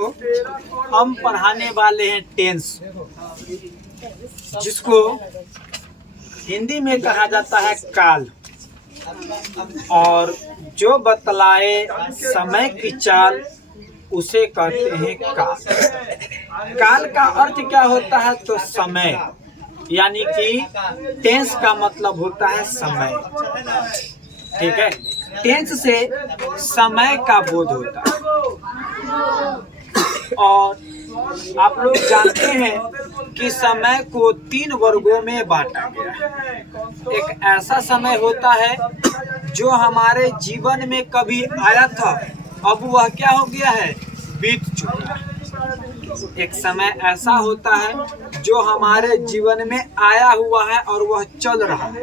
हम पढ़ाने वाले हैं टेंस, जिसको हिंदी में कहा जाता है काल, और जो बतलाए समय की चाल उसे कहते हैं काल। काल का अर्थ क्या होता है? तो समय, यानी कि टेंस का मतलब होता है समय। ठीक है, टेंस से समय का बोध होता है। और आप लोग जानते हैं कि समय को 3 वर्गों में बांटा गया है। एक ऐसा समय होता है जो हमारे जीवन में कभी आया था, अब वह क्या हो गया है? बीत चुका है। एक समय ऐसा होता है जो हमारे जीवन में आया हुआ है और वह चल रहा है,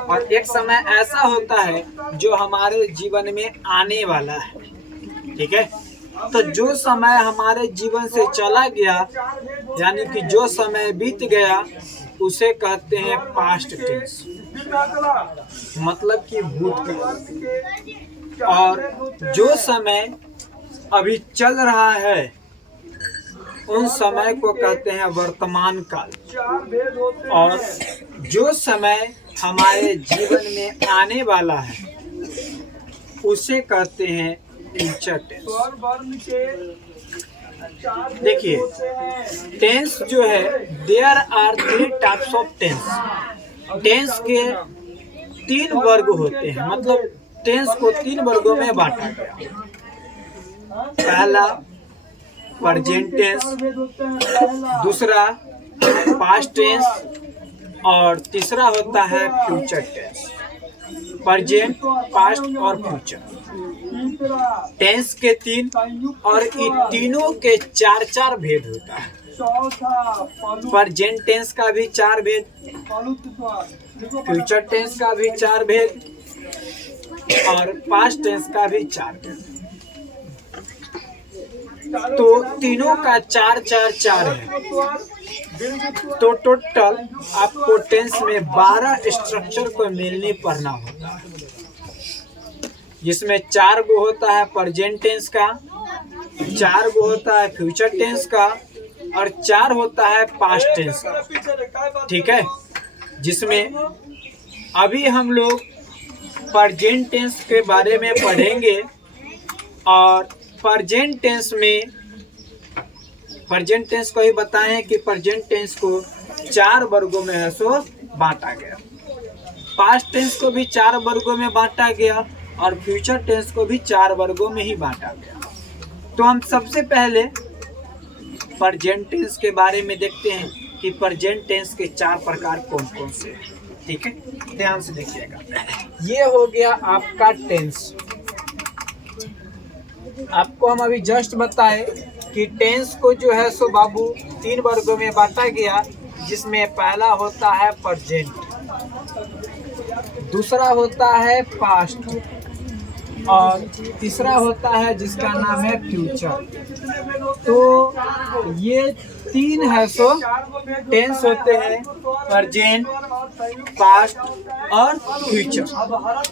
और एक समय ऐसा होता है जो हमारे जीवन में आने वाला है। ठीक है, तो जो समय हमारे जीवन से चला गया, यानी कि जो समय बीत गया, उसे कहते हैं पास्ट टेंस, मतलब कि भूतकाल। और जो समय अभी चल रहा है, उन समय को कहते हैं वर्तमान काल। और जो समय हमारे जीवन में आने वाला है, उसे कहते हैं फ्यूचर टेंस। देखिए, टेंस जो है, there are 3 types of tense. Tense के 3 वर्ग होते हैं, मतलब टेंस को 3 वर्गों में बांटा गया। पहला प्रेजेंट टेंस, दूसरा पास्ट टेंस, और तीसरा होता है फ्यूचर टेंस। प्रेजेंट, पास्ट और फ्यूचर टेंस के 3, और इन तीनों के 4 भेद होता है। प्रेजेंट टेंस का भी 4 भेद, फ्यूचर टेंस का भी 4 भेद, और पास्ट टेंस का भी 4 भेद। तो तीनों का 4 है। तो टोटल आपको टेंस में 12 स्ट्रक्चर को मिलने पढ़ना होता है, जिसमें 4 गो होता है प्रेजेंट टेंस का, 4 गो होता है फ्यूचर टेंस का, और 4 होता है पास्ट टेंस का। ठीक है, जिसमें अभी हम लोग प्रेजेंट टेंस के बारे में पढ़ेंगे। और प्रेजेंट टेंस को ही बताएं कि प्रेजेंट टेंस को 4 वर्गों में है सो बांटा गया। पास्ट टेंस को भी 4 वर्गों में बांटा गया, और फ्यूचर टेंस को भी 4 वर्गों में ही बांटा गया। तो हम सबसे पहले प्रेजेंट टेंस के बारे में देखते हैं कि प्रेजेंट टेंस के 4 प्रकार कौन कौन से हैं। ठीक है, ध्यान से देखिएगा। ये हो गया आपका टेंस। आपको हम अभी जस्ट बताए कि टेंस को जो है सो बाबू 3 वर्गों में बांटा गया, जिसमें पहला होता है प्रेजेंट, दूसरा होता है पास्ट, और तीसरा होता है जिसका नाम है फ्यूचर। तो ये 3 है सो टेंस होते हैं, प्रेजेंट, पास्ट और फ्यूचर।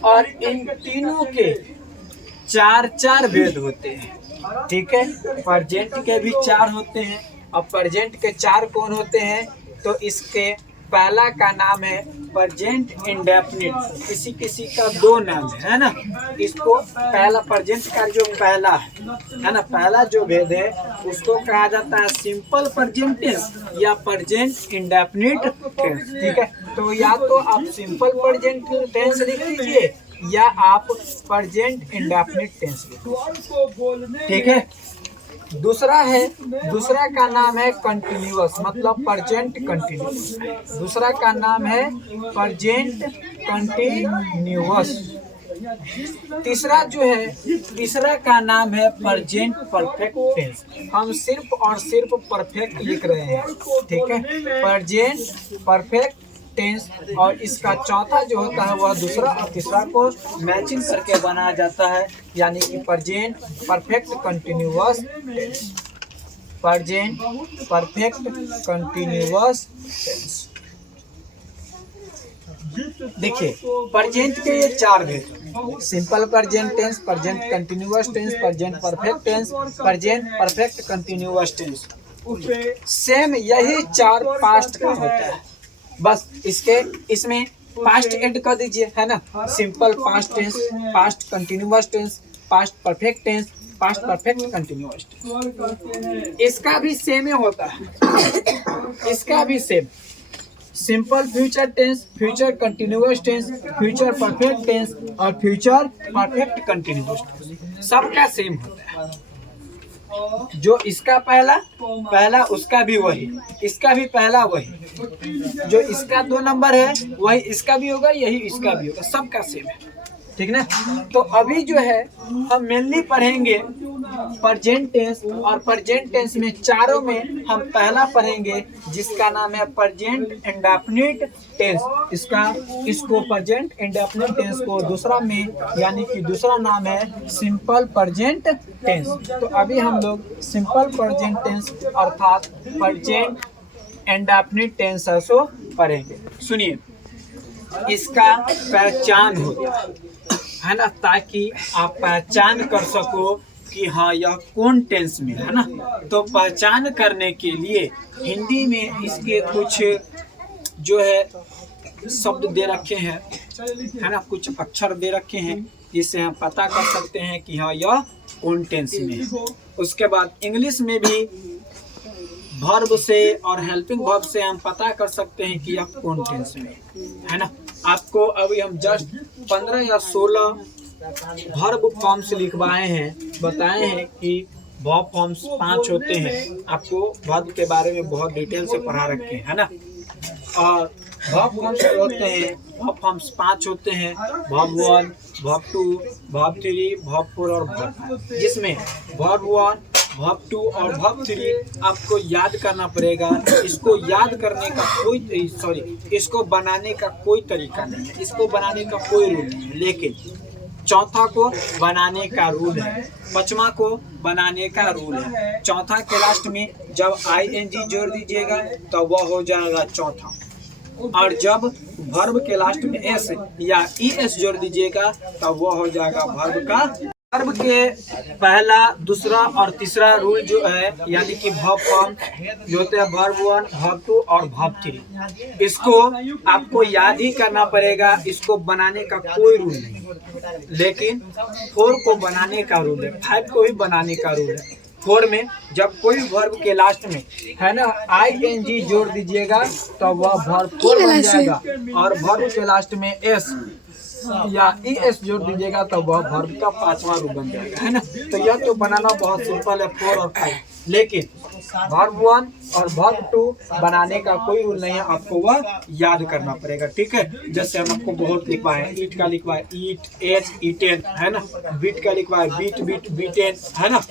और इन तीनों के 4 भेद होते हैं। ठीक है, प्रेजेंट के भी 4 होते हैं। और प्रेजेंट के 4 कौन होते हैं? तो इसके पहला का नाम है प्रेजेंट इंडेफिनिट। किसी किसी का 2 नाम है ना। इसको पहला प्रेजेंट का जो पहला है ना, पहला जो भेद है, उसको कहा जाता है सिंपल प्रेजेंट टेंस या प्रेजेंट इंडेफिनिट टेंस। ठीक है, तो या तो आप सिंपल प्रेजेंट टेंस लिख लीजिए, या आप प्रेजेंट इंडेफिनिट टेंस लिख लीजिए। ठीक है, दूसरा का नाम है कंटिन्यूअस, मतलब प्रेजेंट कंटिन्यूअस। दूसरा का नाम है प्रेजेंट कंटिन्यूअस। तीसरा का नाम है प्रेजेंट परफेक्ट टेंस। हम सिर्फ और सिर्फ परफेक्ट लिख रहे हैं। ठीक है, प्रेजेंट परफेक्ट टेंस। और इसका चौथा जो होता है वह दूसरा और तीसरा को मैचिंग करके बनाया जाता है, यानी कि present perfect continuous tense. Present perfect continuous tense. देखिए, प्रेजेंट के ये 4 भेद। Simple present tense, present continuous tense, present perfect tense, present perfect continuous tense. Same यही 4 पास्ट का होता है, बस इसमें पास्ट ऐड कर दीजिए, है ना। Simple past tense, past continuous tense, past perfect tense, past perfect continuous tense. इसका भी सेम ही होता है, इसका भी same. Simple future tense, future continuous tense, future perfect tense और फ्यूचर परफेक्ट कंटिन्यूअस टेंस, सबका सेम होता है। जो इसका पहला उसका भी वही, इसका भी पहला वही, जो इसका 2 नंबर है वही इसका भी होगा, यही इसका भी होगा, सबका सेम है, ठीक ना। तो अभी जो है हम मेनली पढ़ेंगे प्रेजेंट टेंस, और प्रेजेंट टेंस में चारों में हम पहला पढ़ेंगे जिसका नाम है प्रेजेंट इंडेफिनिट टेंस। इसको प्रेजेंट इंडेफिनिट टेंस को दूसरा में यानी कि दूसरा नाम है सिंपल प्रेजेंट टेंस। तो अभी हम लोग सिंपल प्रेजेंट टेंस अर्थात प्रेजेंट इंडेफिनिट टेंस को पढ़ेंगे। सुनिए, इसका पहचान होता है ना, ताकि आप पहचान कर सको कि हाँ यह कौन टेंस में है ना। तो पहचान करने के लिए हिंदी में इसके कुछ जो है शब्द दे रखे हैं, है ना, कुछ अक्षर दे रखे हैं जिससे हम पता कर सकते हैं कि हाँ यह कौन टेंस में है। उसके बाद इंग्लिश में भी वर्ब से और हेल्पिंग वर्ब से हम पता कर सकते हैं कि यह कौन टेंस में है ना। आपको अभी हम जस्ट 15 या 16 वर्ब फॉर्म्स लिखवाए हैं, बताए हैं कि वर्ब फॉर्म्स 5 होते हैं। आपको वर्ब के बारे में बहुत डिटेल से पढ़ा रखे हैं, है ना। और वर्ब फॉर्म्स होते हैं, वर्ब फॉर्म्स 5 होते हैं, वर्ब 1, वर्ब 2, वर्ब 3, वर्ब 4 और वर्ब 5, जिसमें वर्ब 1, वर्ब 2 और वर्ब 3 आपको याद करना पड़ेगा। इसको याद करने का इसको बनाने का कोई तरीका नहीं है, इसको बनाने का कोई रूल नहीं है, लेकिन चौथा को बनाने का रूल है, पांचवा को बनाने का रूल है। चौथा के लास्ट में जब ING जोड़ दीजिएगा तो वह हो जाएगा चौथा, और जब वर्ब के लास्ट में S या ES जोड़ दीजिएगा तो वह हो जाएगा वर्ब का। वर्ब के पहला, दूसरा और तीसरा रूल जो है यानी कि वर्ब फॉर्म जो होते हैं वर्ब 1, वर्ब 2 और वर्ब 3, इसको आपको याद ही करना पड़ेगा। इसको बनाने का कोई रूल नहीं, लेकिन 4 को बनाने का रूल है, 5 को भी बनाने का रूल है। 4 में जब कोई वर्ब के लास्ट में है ना ING जोड़ दीजिएगा तो वह वर्ब 4 बन जाएगा, और वर्ब के लास्ट में S या ES जोड़ दीजिएगा तो वह वर्ब का 5वां रूप बन जाएगा, है ना। तो यह तो बनाना बहुत सिंपल है 4 और 5, लेकिन वर्ब 1 और वर्ब 2 बनाने का कोई रूल नहीं है, आपको वह याद करना पड़ेगा, ठीक है। जैसे हम आपको बहुत लिखवाए, ईट का लिखवाए ईट, एट, ईटेन, है ना। बीट का लिखवाए बीट, बीट, बीटेन, है ना।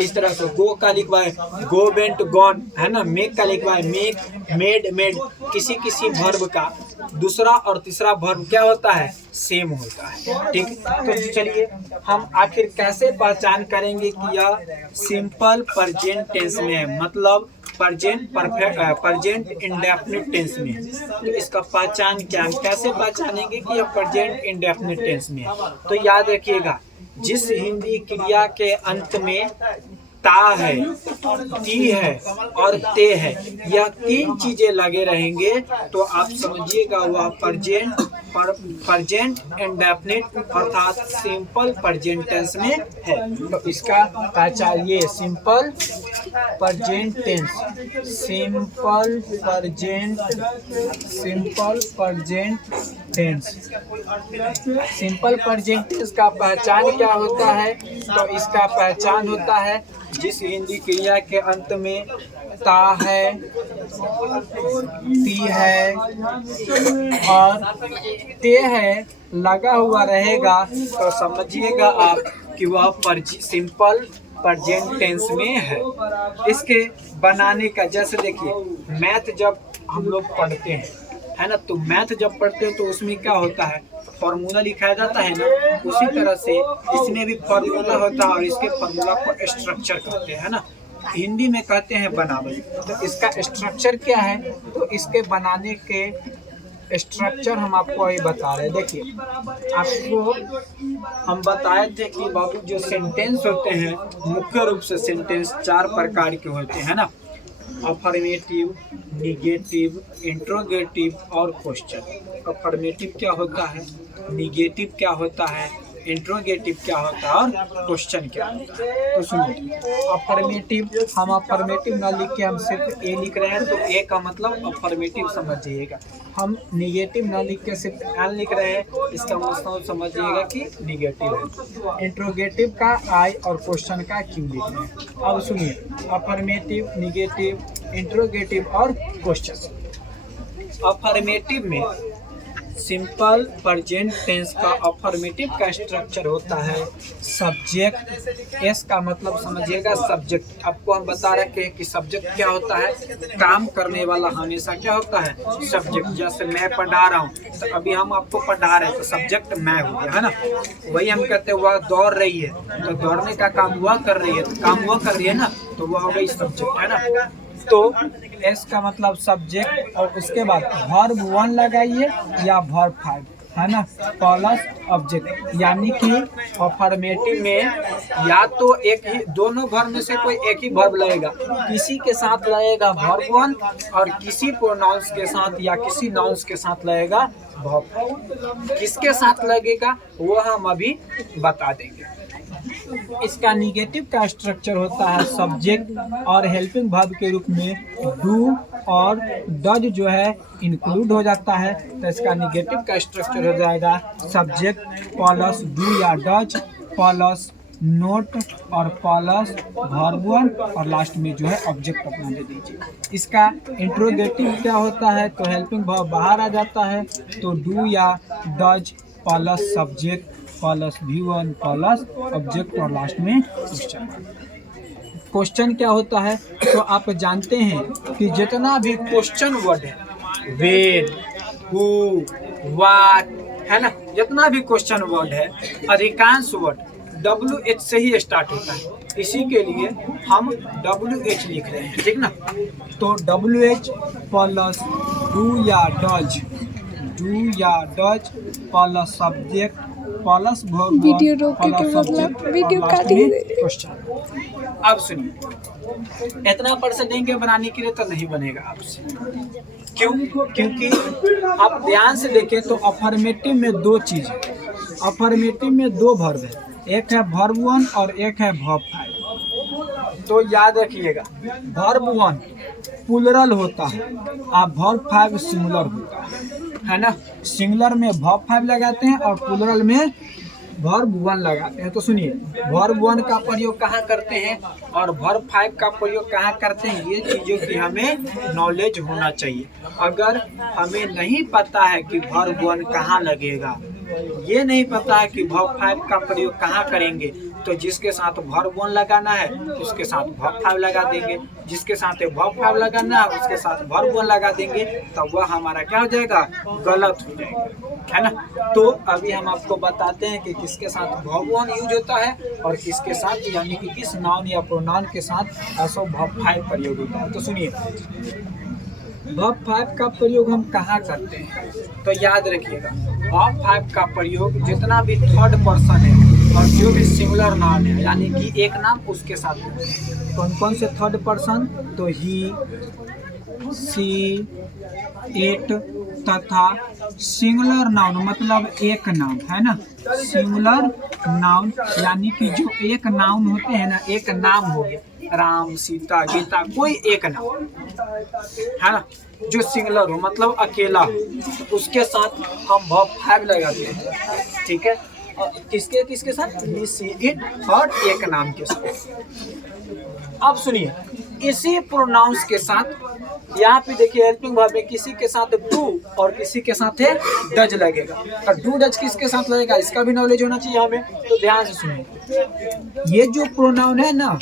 इस तरह से गो का लिखवाए गो, वेंट, गॉन, है ना। मेक का लिखवाए मेक, मेड, मेड। किसी किसी वर्ब का दूसरा और तीसरा वर्ब क्या होता है, सेम होता है, ठीक। तो चलिए हम आखिर कैसे पहचान करेंगे कि यह सिंपल प्रेजेंट टेंस में है, मतलब present perfect, present indefinite tense में है। तो इसका पहचान क्या है, कैसे पहचानेंगे कि यह प्रेजेंट इंडेफिनिट टेंस में है। तो याद रखिएगा, जिस हिंदी क्रिया के अंत में ता है, ती है और ते है, यह 3 चीजें लगे रहेंगे तो आप समझिएगा वह प्रेजेंट इंडेफिनिट अर्थात सिंपल प्रेजेंट टेंस में है। तो इसका पहचान ये simple present tense, simple present tense. Simple present tense का पहचान क्या होता है, तो इसका पहचान होता है जिस हिंदी क्रिया के अंत में ता है, ती है और ते है लगा हुआ रहेगा तो समझिएगा आप कि वह सिंपल प्रेजेंट टेंस में है। इसके बनाने का, जैसे देखिए मैथ जब हम लोग पढ़ते हैं, है ना, तो मैथ जब पढ़ते हैं तो उसमें क्या होता है, फॉर्मूला लिखाया जाता है ना, उसी तरह से इसमें भी फॉर्मूला होता है और इसके फॉर्मूला को स्ट्रक्चर कहते हैं ना, हिंदी में कहते हैं बनावट। तो इसका स्ट्रक्चर क्या है, तो इसके बनाने के स्ट्रक्चर हम आपको अभी बता रहे हैं। देखिए, आपको हम बताए थे कि बाबू जो सेंटेंस होते हैं मुख्य रूप से सेंटेंस 4 प्रकार के होते हैं ना, अफर्मेटिव, निगेटिव, इंट्रोगेटिव और क्वेश्चन। अफर्मेटिव क्या होता है, निगेटिव क्या होता है, इंट्रोगेटिव क्या होता है और क्वेश्चन क्या होता है। तो सुनिए, अफर्मेटिव, हम अफर्मेटिव ना लिख के हम सिर्फ ए लिख रहे हैं तो ए का मतलब अफर्मेटिव समझ जाइएगा। हम निगेटिव ना लिख के सिर्फ एन लिख रहे हैं, इसका मतलब समझ जाइएगा कि निगेटिव है। इंट्रोगेटिव का आई और क्वेश्चन का क्यू लिख रहे हैं। अब सुनिए, अफर्मेटिव, निगेटिव, इंट्रोगेटिव और क्वेश्चन। अफर्मेटिव में सिंपल प्रेजेंट टेंस का अफर्मेटिव का स्ट्रक्चर होता है सब्जेक्ट। एस का मतलब समझिएगा सब्जेक्ट। आपको हम बता रखे हैं कि सब्जेक्ट क्या होता है, काम करने वाला हमेशा क्या होता है, सब्जेक्ट। जैसे मैं पढ़ा रहा हूँ तो अभी हम आपको पढ़ा रहे हैं तो सब्जेक्ट मैं हो गया, है ना। वही हम कहते हैं वह दौड़ रही है तो दौड़ने का काम वह कर रही है, तो काम वह कर रही है ना, तो वह हो गई सब्जेक्ट, है ना। तो एस का मतलब सब्जेक्ट और उसके बाद वर्ब 1 लगाइए या वर्ब 5, है ना, प्लस ऑब्जेक्ट। यानी कि अफर्मेटिव में या तो एक ही, दोनों वर्ब में से कोई एक ही वर्ब लगेगा। किसी के साथ लगेगा वर्ब 1 और किसी प्रोनाउंस के साथ या किसी नाउंस के साथ लगेगा वर्ब 5। किसके साथ लगेगा वो हम अभी बता देंगे। इसका निगेटिव का स्ट्रक्चर होता है सब्जेक्ट और हेल्पिंग वर्ब के रूप में डू और डज जो है इंक्लूड हो जाता है। तो इसका निगेटिव का स्ट्रक्चर हो जाएगा सब्जेक्ट प्लस डू या डज प्लस नोट और प्लस वर्ब 1 और लास्ट में जो है ऑब्जेक्ट अपना दे दीजिए। इसका इंट्रोगेटिव क्या होता है, तो हेल्पिंग वर्ब बाहर आ जाता है तो डू या does plus subject plus V1 plus object और लास्ट में क्वेश्चन। क्वेश्चन क्या होता है, तो आप जानते हैं कि जितना भी क्वेश्चन वर्ड है, वेन, हु, व्हाट, है ना, जितना भी क्वेश्चन वर्ड है अधिकांश वर्ड WH से ही स्टार्ट होता है। इसी के लिए हम WH लिख रहे हैं, ठीक ना। तो WH प्लस डू या does plus subject plus video रोके के मतलब वीडियो काट क्वेश्चन। अब सुनिए, इतना % देंगे बनाने के लिए तो नहीं बनेगा आपसे। क्यों? क्योंकि आप ध्यान से देखें तो अफर्मेटिव में 2 चीज है। अफर्मेटिव में 2 वर्ब है, एक है वर्ब 1 और एक है वर्ब 5। तो याद रखिएगा, वर्ब 1 प्लूरल होता है और वर्ब 5 सिंगुलर होता है ना। सिंगुलर में वर्ब 5 लगाते हैं और प्लूरल में वर्ब 1 लगाते हैं। तो सुनिए, वर्ब 1 का प्रयोग कहाँ करते हैं और वर्ब 5 का प्रयोग कहाँ करते हैं, ये चीज़ों की हमें नॉलेज होना चाहिए। अगर हमें नहीं पता है कि वर्ब 1 कहाँ लगेगा, ये नहीं पता है कि वर्ब 5 का प्रयोग कहाँ करेंगे, तो जिसके साथ वर्ब 1 लगाना है उसके साथ वर्ब 5 लगा देंगे, जिसके साथ वर्ब 5 लगाना है उसके साथ वर्ब 1 लगा देंगे, तो वह हमारा क्या हो जाएगा, गलत हो जाएगा, है ना। तो अभी हम आपको बताते हैं कि किसके साथ वर्ब 1 यूज होता है और किसके साथ, यानी कि किस नाउन या प्रोनाउन के साथ ऐसा वर्ब 5 प्रयोग होता है। तो सुनिए, वर्ब 5 का प्रयोग हम कहाँ करते हैं, तो याद रखिएगा, वर्ब 5 का प्रयोग जितना भी थर्ड पर्सन है और जो भी सिंगुलर नाउन है, यानी कि एक नाम उसके साथ होते हैं। कौन कौन से थर्ड पर्सन, तो ही, सी, इट तथा सिंगुलर नाउन मतलब एक नाउन, है ना। सिंगुलर नाउन यानी कि जो एक नाउन होते हैं ना, एक नाम हो गया, राम, सीता, गीता, कोई एक नाम, है ना, जो सिंगुलर हो मतलब अकेला हो, उसके साथ हम वर्ब 5 लगाते हैं, ठीक है। किसके किसके साथ, ही, सी, इट और एक नाम के साथ। अब सुनिए, इसी प्रोनाउंस के साथ यहाँ पे देखिए हेल्पिंग वर्ब में किसी के साथ डू और किसी के साथ है डज लगेगा। और डू डज किसके साथ लगेगा इसका भी नॉलेज होना चाहिए हमें, तो ध्यान से सुनिए। ये जो प्रोनाउन है ना,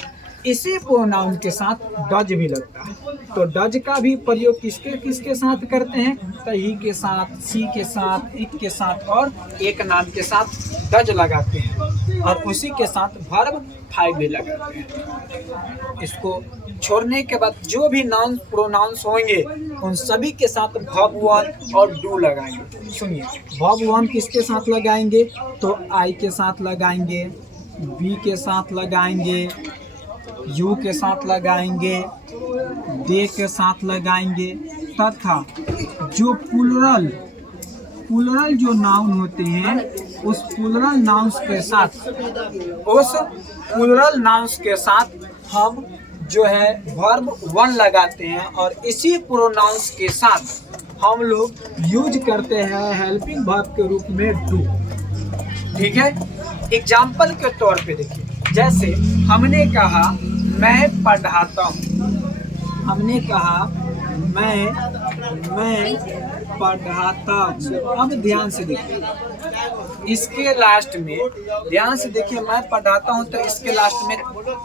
इसी प्रोनाउन के साथ डज भी लगता है। तो डज का भी प्रयोग किसके किसके साथ करते हैं, तो ही के साथ, सी के साथ, इट के साथ और एक नाम के साथ डज लगाते हैं और उसी के साथ वर्ब 5 भी लगाते हैं। इसको छोड़ने के बाद जो भी नाउन प्रोनाउंस होंगे उन सभी के साथ वर्ब वन और डू लगाएंगे। सुनिए, वर्ब वन किसके साथ लगाएंगे? तो आई के साथ लगाएंगे, बी के साथ लगाएंगे, यू के साथ लगाएंगे, दे के साथ लगाएंगे, तथा जो प्लूरल जो नाउन होते हैं उस प्लूरल नाउन्स के साथ हम जो है वर्ब वन लगाते हैं और इसी प्रोनाउंस के साथ हम लोग यूज करते हैं हेल्पिंग वर्ब के रूप में डू। ठीक है, एग्जाम्पल के तौर पे देखिए, जैसे हमने कहा मैं पढ़ाता हूँ, हमने कहा मैं पढ़ाता हूँ। अब ध्यान से देखिए, इसके लास्ट में ध्यान से देखिए, मैं पढ़ाता हूँ तो इसके लास्ट में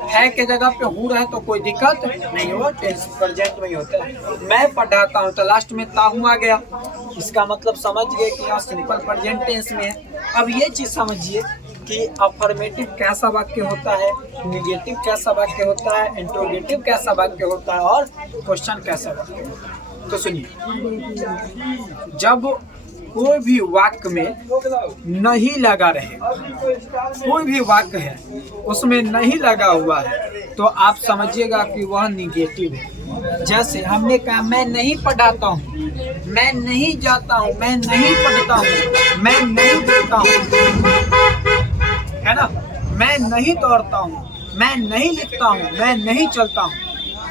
है के जगह पे हूँ रहे तो कोई दिक्कत नहीं हो, टेंस प्रेजेंट में ही होता है। मैं पढ़ाता हूँ तो लास्ट में ताहू आ गया, इसका मतलब समझ गए कि यहाँ सिंपल प्रेजेंट टेंस में है। अब ये चीज समझिए कि अफर्मेटिव कैसा वाक्य होता है, निगेटिव कैसा वाक्य होता है, इंट्रोगेटिव कैसा वाक्य होता है और क्वेश्चन कैसा वाक्य होता है। तो सुनिए, जब कोई भी वाक्य में नहीं लगा रहे, कोई भी वाक्य है उसमें नहीं लगा हुआ है तो आप समझिएगा कि वह निगेटिव है। जैसे हमने कहा मैं नहीं पढ़ाता हूँ, मैं नहीं जाता हूँ, मैं नहीं पढ़ता हूँ, मैं नहीं देखता हूँ, है ना, मैं नहीं दौड़ता हूँ, मैं नहीं लिखता हूँ, मैं नहीं चलता हूँ।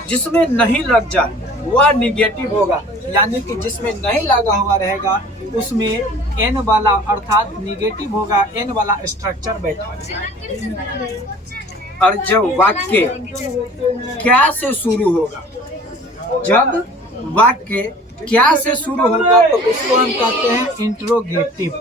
जिसमें नहीं लग जाए वह निगेटिव होगा, यानी कि जिसमें नहीं लगा हुआ रहेगा उसमें एन वाला अर्थात निगेटिव होगा, एन वाला स्ट्रक्चर बैठा। और जब वाक्य क्या से शुरू होगा, जब वाक्य क्या से शुरू होगा तो उसको हम कहते हैं इंट्रोगेटिव।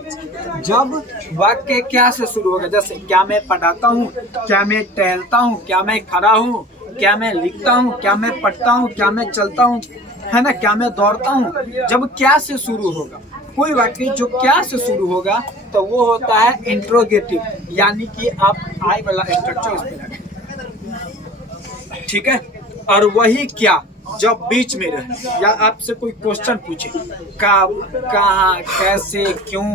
जब वाक्य क्या से शुरू होगा, जैसे क्या मैं पढ़ाता हूँ, क्या मैं टहलता हूँ, क्या मैं खड़ा हूँ, क्या मैं लिखता हूँ, क्या मैं पढ़ता हूँ, क्या मैं चलता हूँ, है ना, क्या मैं दौड़ता हूँ। जब क्या से शुरू होगा, कोई वाक्य जो क्या से शुरू होगा तो वो होता है इंट्रोगेटिव, यानी कि आप आई वाला स्ट्रक्चर उसमें लगाएं। ठीक है, और वही क्या जब बीच में रहे या आपसे कोई क्वेश्चन पूछे, कब, कहाँ, कैसे, क्यों,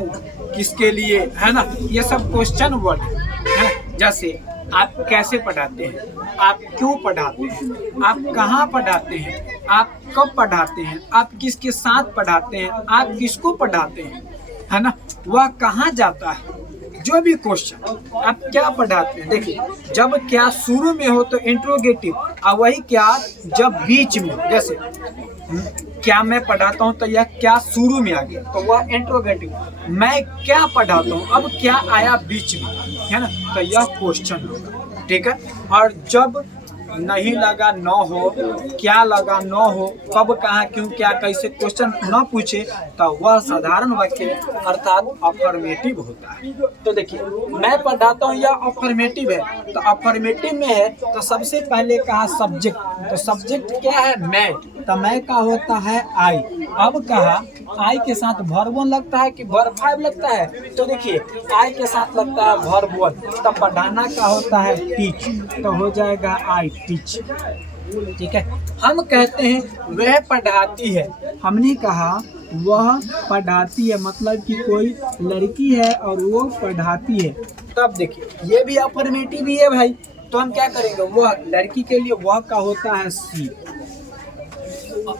किसके लिए, है ना, ये सब क्वेश्चन वर्ड है। जैसे आप कैसे पढ़ाते हैं, आप क्यों पढ़ाते हैं, आप कहाँ पढ़ाते हैं, आप कब पढ़ाते हैं, आप किसके साथ पढ़ाते हैं, आप किसको पढ़ाते हैं, है ना, वह कहाँ जाता है, जो भी क्वेश्चन आप क्या पढ़ाते हैं। देखिए, जब क्या शुरू में हो तो इंट्रोगेटिव, और वही क्या जब बीच में, जैसे क्या मैं पढ़ाता हूँ तो यह क्या शुरू में आ गया तो वह इंट्रोगेटिव। मैं क्या पढ़ाता हूँ, अब क्या आया बीच में, है ना, तो यह क्वेश्चन होगा। ठीक है, और जब नहीं लगा न हो, क्या लगा न हो, कब, कहाँ, क्यों, क्या, कैसे क्वेश्चन न पूछे तो वह साधारण वाक्य अर्थात अफर्मेटिव होता है। तो देखिए, मैं पढ़ाता हूँ या अफर्मेटिव है, तो अफर्मेटिव में है तो सबसे पहले कहा सब्जेक्ट, तो सब्जेक्ट क्या है, मैं, तो मैं का होता है आई। अब कहा आई के साथ वर्ब वन लगता है कि वर्ब फाइव लगता है, तो देखिए आई के साथ लगता है वर्ब वन, तो पढ़ाना का होता है टीच, तो हो जाएगा आई टीच। ठीक है, हम कहते हैं वह पढ़ाती है, हमने कहा वह पढ़ाती है, मतलब कि कोई लड़की है और वो पढ़ाती है। तब देखिए ये भी अफर्मेटिव ही है भाई, तो हम क्या करेंगे, वह लड़की के लिए वह का होता है सी,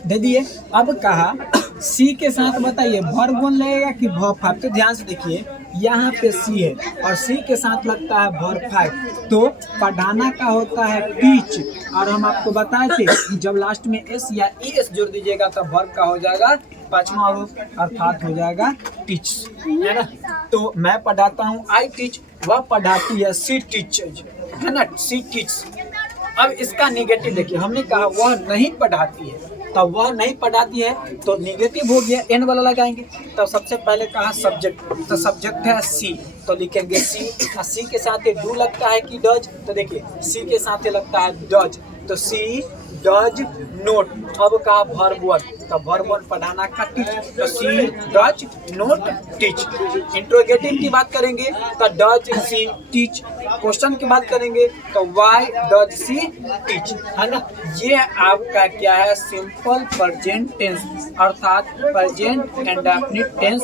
दे दिए। अब कहा सी के साथ बताइए वर्ब वन लगेगा कि वर्ब फाइव, तो ध्यान से देखिए यहाँ पे सी है और सी के साथ लगता है वर्ब फाइव, तो पढ़ाना का होता है टीच। और हम आपको बताए थे जब लास्ट में एस या एस जोड़ दीजिएगा तो वर्ब का हो जाएगा पांचवा रूप अर्थात हो जाएगा टीच, है ना। तो मैं पढ़ाता हूँ आई टीच, वह पढ़ाती है सी टीचेज, है ना, सी टीच। अब इसका निगेटिव देखिए, हमने कहा वह नहीं पढ़ाती है, तो वह नहीं पढ़ाती है तो निगेटिव हो गया, एन वाला लगाएंगे। तो सबसे पहले कहा सब्जेक्ट, तो सब्जेक्ट है सी, तो लिखेंगे सी। और सी के साथ डू लगता है कि डज, तो देखिए सी के साथ लगता है डज, तो सी डज नोट। अब का वर्ब वन, तो वर्ब वन पढ़ाना का टीच, तो सी डज नोट टीच। इंट्रोगेटिव की बात करेंगे तो डज सी टीच। क्वेश्चन की बात करेंगे तो व्हाई डज सी टीच, है ना। ये आपका क्या है, सिंपल प्रेजेंट टेंस अर्थात प्रेजेंट इंडेफिनिट टेंस